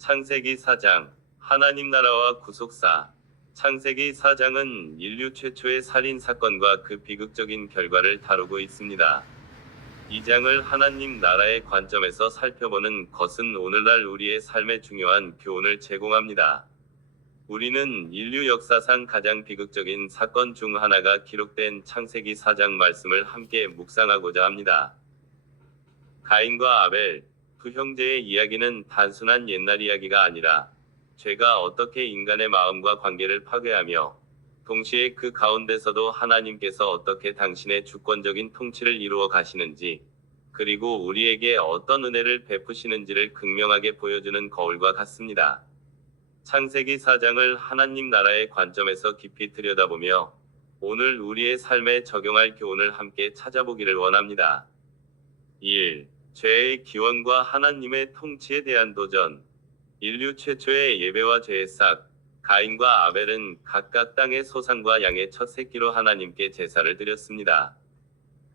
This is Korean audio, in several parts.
창세기 4장 하나님 나라와 구속사. 창세기 4장은 인류 최초의 살인 사건과 그 비극적인 결과를 다루고 있습니다. 이 장을 하나님 나라의 관점에서 살펴보는 것은 오늘날 우리의 삶에 중요한 교훈을 제공합니다. 우리는 인류 역사상 가장 비극적인 사건 중 하나가 기록된 창세기 4장 말씀을 함께 묵상하고자 합니다. 가인과 아벨, 두 형제의 이야기는 단순한 옛날 이야기가 아니라 죄가 어떻게 인간의 마음과 관계를 파괴하며 동시에 그 가운데서도 하나님께서 어떻게 당신의 주권적인 통치를 이루어 가시는지, 그리고 우리에게 어떤 은혜를 베푸시는지를 극명하게 보여주는 거울과 같습니다. 창세기 4장을 하나님 나라의 관점에서 깊이 들여다보며 오늘 우리의 삶에 적용할 교훈을 함께 찾아보기를 원합니다. 1. 죄의 기원과 하나님의 통치에 대한 도전. 인류 최초의 예배와 죄의 싹. 가인과 아벨은 각각 땅의 소산과 양의 첫 새끼로 하나님께 제사를 드렸습니다.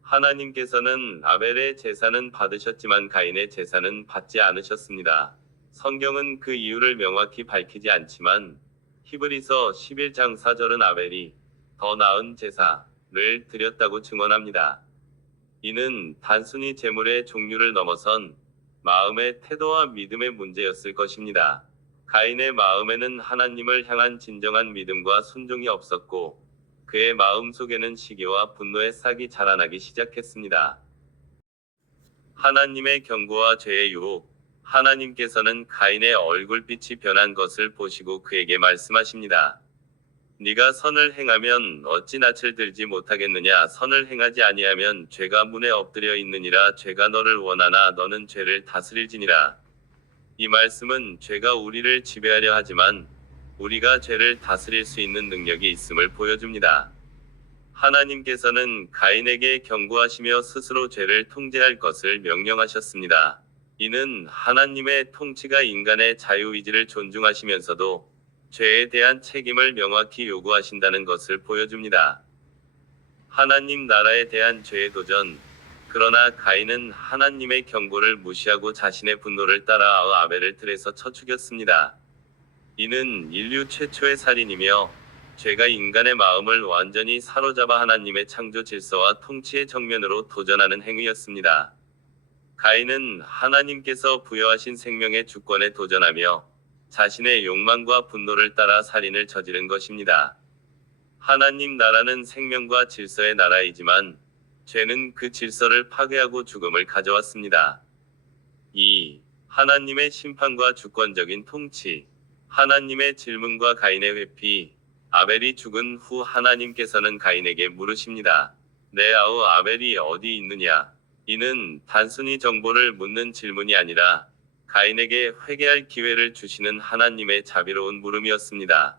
하나님께서는 아벨의 제사는 받으셨지만 가인의 제사는 받지 않으셨습니다. 성경은 그 이유를 명확히 밝히지 않지만 히브리서 11장 4절은 아벨이 더 나은 제사를 드렸다고 증언합니다. 이는 단순히 제물의 종류를 넘어선 마음의 태도와 믿음의 문제였을 것입니다. 가인의 마음에는 하나님을 향한 진정한 믿음과 순종이 없었고 그의 마음 속에는 시기와 분노의 싹이 자라나기 시작했습니다. 하나님의 경고와 죄의 유혹. 하나님께서는 가인의 얼굴빛이 변한 것을 보시고 그에게 말씀하십니다. 네가 선을 행하면 어찌 낯을 들지 못하겠느냐. 선을 행하지 아니하면 죄가 문에 엎드려 있느니라. 죄가 너를 원하나 너는 죄를 다스릴지니라. 이 말씀은 죄가 우리를 지배하려 하지만 우리가 죄를 다스릴 수 있는 능력이 있음을 보여줍니다. 하나님께서는 가인에게 경고하시며 스스로 죄를 통제할 것을 명령하셨습니다. 이는 하나님의 통치가 인간의 자유의지를 존중하시면서도 죄에 대한 책임을 명확히 요구하신다는 것을 보여줍니다. 하나님 나라에 대한 죄의 도전. 그러나 가인은 하나님의 경고를 무시하고 자신의 분노를 따라 아벨을 들에서 쳐 죽였습니다. 이는 인류 최초의 살인이며 죄가 인간의 마음을 완전히 사로잡아 하나님의 창조 질서와 통치의 정면으로 도전하는 행위였습니다. 가인은 하나님께서 부여하신 생명의 주권에 도전하며 자신의 욕망과 분노를 따라 살인을 저지른 것입니다. 하나님 나라는 생명과 질서의 나라이지만 죄는 그 질서를 파괴하고 죽음을 가져왔습니다. 2. 하나님의 심판과 주권적인 통치. 하나님의 질문과 가인의 회피. 아벨이 죽은 후 하나님께서는 가인에게 물으십니다. 내 아우 아벨이 어디 있느냐? 이는 단순히 정보를 묻는 질문이 아니라 가인에게 회개할 기회를 주시는 하나님의 자비로운 물음이었습니다.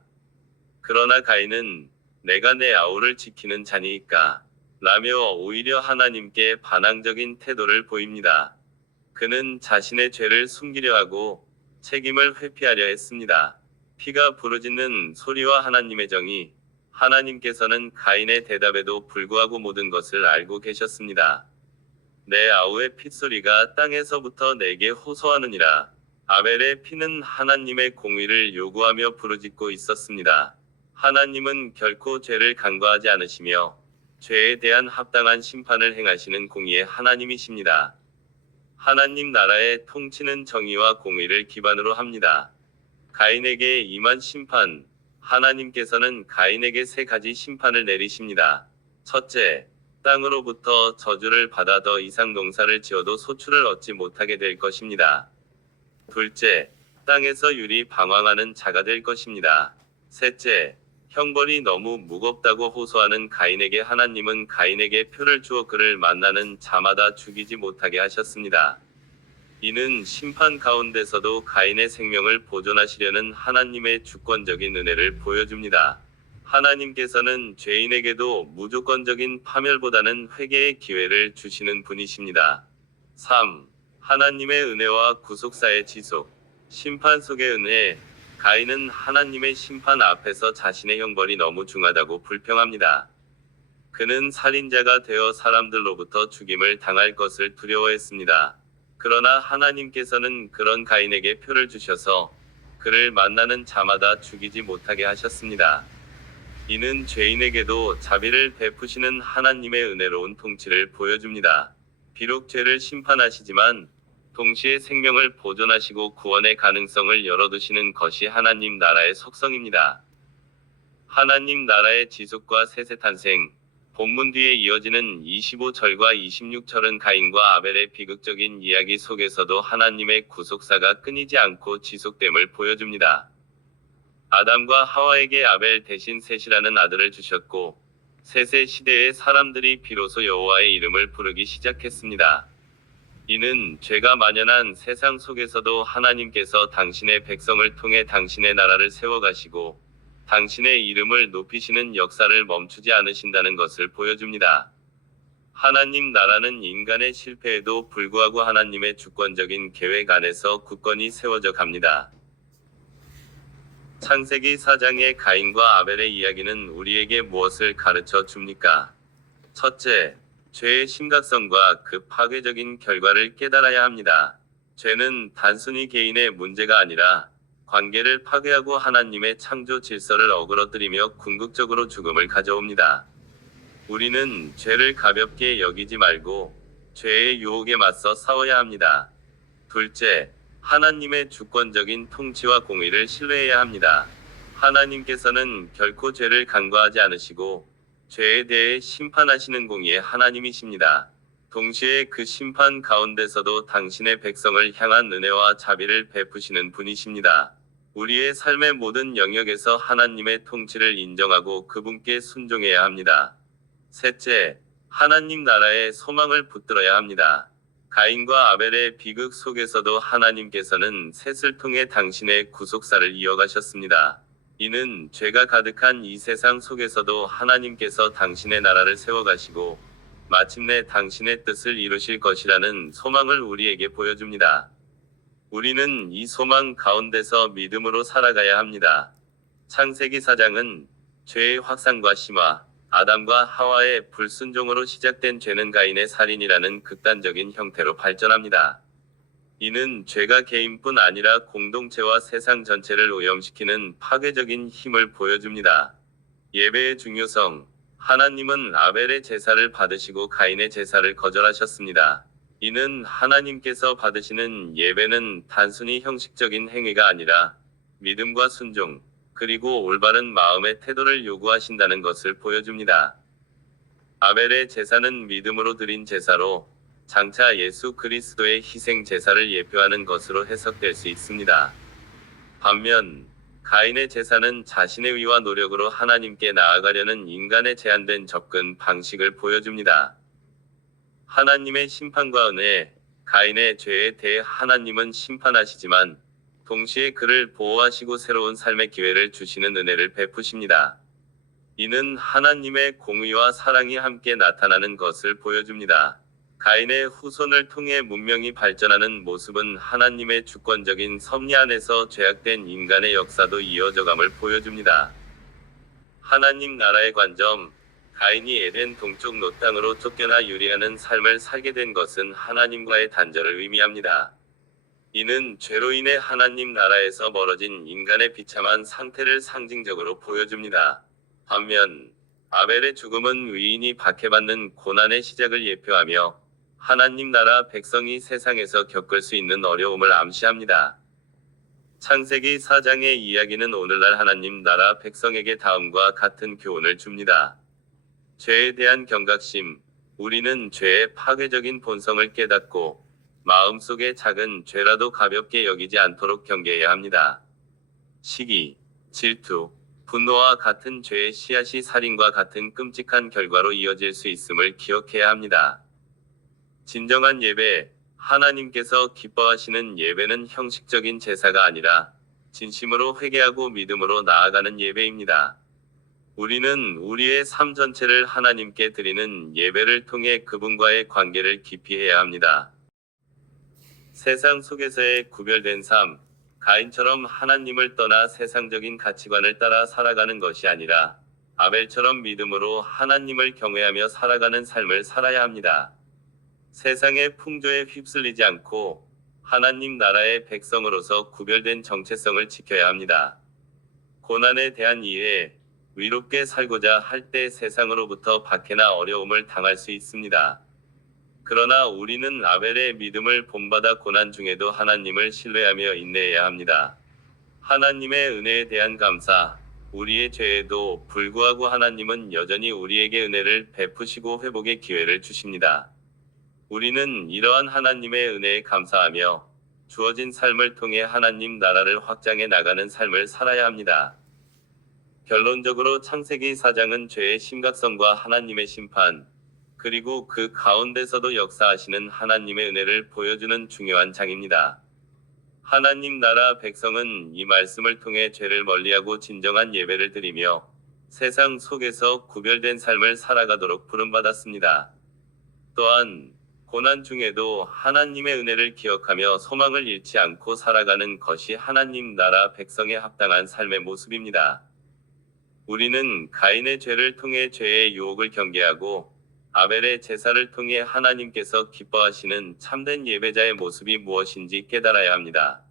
그러나 가인은 내가 내 아우를 지키는 자니까 라며 오히려 하나님께 반항적인 태도를 보입니다. 그는 자신의 죄를 숨기려 하고 책임을 회피하려 했습니다. 피가 부르짖는 소리와 하나님의 정의. 하나님께서는 가인의 대답에도 불구하고 모든 것을 알고 계셨습니다. 내 아우의 핏소리가 땅에서부터 내게 호소하느니라. 아벨의 피는 하나님의 공의를 요구하며 부르짖고 있었습니다. 하나님은 결코 죄를 간과하지 않으시며 죄에 대한 합당한 심판을 행하시는 공의의 하나님이십니다. 하나님 나라의 통치는 정의와 공의를 기반으로 합니다. 가인에게 임한 심판. 하나님께서는 가인에게 세 가지 심판을 내리십니다. 첫째, 땅으로부터 저주를 받아 더 이상 농사를 지어도 소출을 얻지 못하게 될 것입니다. 둘째, 땅에서 율이 방황하는 자가 될 것입니다. 셋째, 형벌이 너무 무겁다고 호소하는 가인에게 하나님은 가인에게 표를 주어 그를 만나는 자마다 죽이지 못하게 하셨습니다. 이는 심판 가운데서도 가인의 생명을 보존하시려는 하나님의 주권적인 은혜를 보여줍니다. 하나님께서는 죄인에게도 무조건적인 파멸보다는 회개의 기회를 주시는 분이십니다. 3. 하나님의 은혜와 구속사의 지속. 심판 속의 은혜. 가인은 하나님의 심판 앞에서 자신의 형벌이 너무 중하다고 불평합니다. 그는 살인자가 되어 사람들로부터 죽임을 당할 것을 두려워했습니다. 그러나 하나님께서는 그런 가인에게 표를 주셔서 그를 만나는 자마다 죽이지 못하게 하셨습니다. 이는 죄인에게도 자비를 베푸시는 하나님의 은혜로운 통치를 보여줍니다. 비록 죄를 심판하시지만 동시에 생명을 보존하시고 구원의 가능성을 열어두시는 것이 하나님 나라의 속성입니다. 하나님 나라의 지속과 셋의 탄생. 본문 뒤에 이어지는 25절과 26절은 가인과 아벨의 비극적인 이야기 속에서도 하나님의 구속사가 끊이지 않고 지속됨을 보여줍니다. 아담과 하와에게 아벨 대신 셋이라는 아들을 주셨고, 셋의 시대에 사람들이 비로소 여호와의 이름을 부르기 시작했습니다. 이는 죄가 만연한 세상 속에서도 하나님께서 당신의 백성을 통해 당신의 나라를 세워가시고 당신의 이름을 높이시는 역사를 멈추지 않으신다는 것을 보여줍니다. 하나님 나라는 인간의 실패에도 불구하고 하나님의 주권적인 계획 안에서 굳건히 세워져 갑니다. 창세기 4장의 가인과 아벨의 이야기는 우리에게 무엇을 가르쳐 줍니까? 첫째, 죄의 심각성과 그 파괴적인 결과를 깨달아야 합니다. 죄는 단순히 개인의 문제가 아니라 관계를 파괴하고 하나님의 창조 질서를 어그러뜨리며 궁극적으로 죽음을 가져옵니다. 우리는 죄를 가볍게 여기지 말고 죄의 유혹에 맞서 싸워야 합니다. 둘째, 하나님의 주권적인 통치와 공의를 신뢰해야 합니다. 하나님께서는 결코 죄를 간과하지 않으시고 죄에 대해 심판하시는 공의의 하나님이십니다. 동시에 그 심판 가운데서도 당신의 백성을 향한 은혜와 자비를 베푸시는 분이십니다. 우리의 삶의 모든 영역에서 하나님의 통치를 인정하고 그분께 순종해야 합니다. 셋째, 하나님 나라의 소망을 붙들어야 합니다. 가인과 아벨의 비극 속에서도 하나님께서는 셋을 통해 당신의 구속사를 이어가셨습니다. 이는 죄가 가득한 이 세상 속에서도 하나님께서 당신의 나라를 세워가시고 마침내 당신의 뜻을 이루실 것이라는 소망을 우리에게 보여줍니다. 우리는 이 소망 가운데서 믿음으로 살아가야 합니다. 창세기 4장은 죄의 확산과 심화, 아담과 하와의 불순종으로 시작된 죄는 가인의 살인이라는 극단적인 형태로 발전합니다. 이는 죄가 개인뿐 아니라 공동체와 세상 전체를 오염시키는 파괴적인 힘을 보여줍니다. 예배의 중요성. 하나님은 아벨의 제사를 받으시고 가인의 제사를 거절하셨습니다. 이는 하나님께서 받으시는 예배는 단순히 형식적인 행위가 아니라 믿음과 순종, 그리고 올바른 마음의 태도를 요구하신다는 것을 보여줍니다. 아벨의 제사는 믿음으로 드린 제사로 장차 예수 그리스도의 희생 제사를 예표하는 것으로 해석될 수 있습니다. 반면 가인의 제사는 자신의 의와 노력으로 하나님께 나아가려는 인간의 제한된 접근 방식을 보여줍니다. 하나님의 심판과 은혜. 가인의 죄에 대해 하나님은 심판하시지만 동시에 그를 보호하시고 새로운 삶의 기회를 주시는 은혜를 베푸십니다. 이는 하나님의 공의와 사랑이 함께 나타나는 것을 보여줍니다. 가인의 후손을 통해 문명이 발전하는 모습은 하나님의 주권적인 섭리 안에서 죄악된 인간의 역사도 이어져감을 보여줍니다. 하나님 나라의 관점. 가인이 에덴 동쪽 노땅으로 쫓겨나 유리하는 삶을 살게 된 것은 하나님과의 단절을 의미합니다. 이는 죄로 인해 하나님 나라에서 멀어진 인간의 비참한 상태를 상징적으로 보여줍니다. 반면 아벨의 죽음은 의인이 박해받는 고난의 시작을 예표하며 하나님 나라 백성이 세상에서 겪을 수 있는 어려움을 암시합니다. 창세기 4장의 이야기는 오늘날 하나님 나라 백성에게 다음과 같은 교훈을 줍니다. 죄에 대한 경각심. 우리는 죄의 파괴적인 본성을 깨닫고 마음속의 작은 죄라도 가볍게 여기지 않도록 경계해야 합니다. 시기, 질투, 분노와 같은 죄의 씨앗이 살인과 같은 끔찍한 결과로 이어질 수 있음을 기억해야 합니다. 진정한 예배. 하나님께서 기뻐하시는 예배는 형식적인 제사가 아니라 진심으로 회개하고 믿음으로 나아가는 예배입니다. 우리는 우리의 삶 전체를 하나님께 드리는 예배를 통해 그분과의 관계를 깊이 해야 합니다. 세상 속에서의 구별된 삶. 가인처럼 하나님을 떠나 세상적인 가치관을 따라 살아가는 것이 아니라 아벨처럼 믿음으로 하나님을 경외하며 살아가는 삶을 살아야 합니다. 세상의 풍조에 휩쓸리지 않고 하나님 나라의 백성으로서 구별된 정체성을 지켜야 합니다. 고난에 대한 이해, 위롭게 살고자 할 때 세상으로부터 박해나 어려움을 당할 수 있습니다. 그러나 우리는 아벨의 믿음을 본받아 고난 중에도 하나님을 신뢰하며 인내해야 합니다. 하나님의 은혜에 대한 감사, 우리의 죄에도 불구하고 하나님은 여전히 우리에게 은혜를 베푸시고 회복의 기회를 주십니다. 우리는 이러한 하나님의 은혜에 감사하며 주어진 삶을 통해 하나님 나라를 확장해 나가는 삶을 살아야 합니다. 결론적으로 창세기 4장은 죄의 심각성과 하나님의 심판, 그리고 그 가운데서도 역사하시는 하나님의 은혜를 보여주는 중요한 장입니다. 하나님 나라 백성은 이 말씀을 통해 죄를 멀리하고 진정한 예배를 드리며 세상 속에서 구별된 삶을 살아가도록 부름받았습니다. 또한 고난 중에도 하나님의 은혜를 기억하며 소망을 잃지 않고 살아가는 것이 하나님 나라 백성에 합당한 삶의 모습입니다. 우리는 가인의 죄를 통해 죄의 유혹을 경계하고 아벨의 제사를 통해 하나님께서 기뻐하시는 참된 예배자의 모습이 무엇인지 깨달아야 합니다.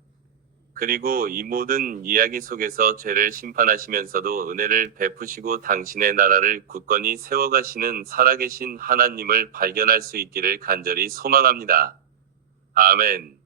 그리고 이 모든 이야기 속에서 죄를 심판하시면서도 은혜를 베푸시고 당신의 나라를 굳건히 세워가시는 살아계신 하나님을 발견할 수 있기를 간절히 소망합니다. 아멘.